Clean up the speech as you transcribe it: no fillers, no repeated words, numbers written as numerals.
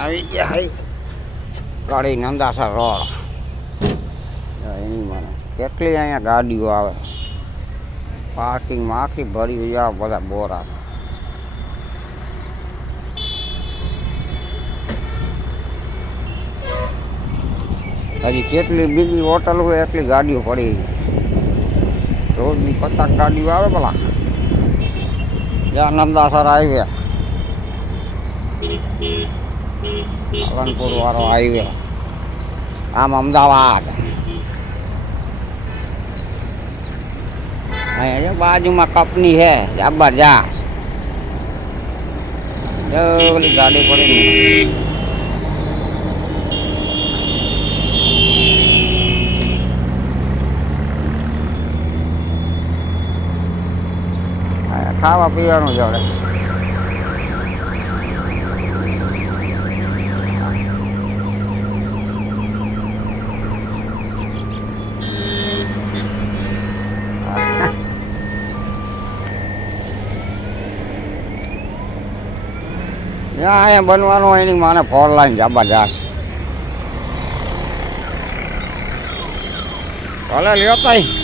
આવી ગયા હઈ ગાડી નંદાસર રોડ એની મને કેટલી અહીંયા ગાડીઓ આવે પાર્કિંગમાં આખી ભરી ગયા બધા બોરા હજી કેટલી બીજી હોટલ હોય એટલી ગાડીઓ પડી રોજની 50 ગાડીઓ આવે પેલા જ્યાં નંદાસર હાઈવે પાલનપુર વાળો હાઈવે આમ અમદાવાદ અહીંયા બાજુમાં કંપની છે જબરજસ્ત ઓલી ગાડી પડી ખાવા પીવાનું જોડે અહીંયા બનવાનું એની માને 4 લાઈન જબરજસ્ત ભલે લ્યો તઈ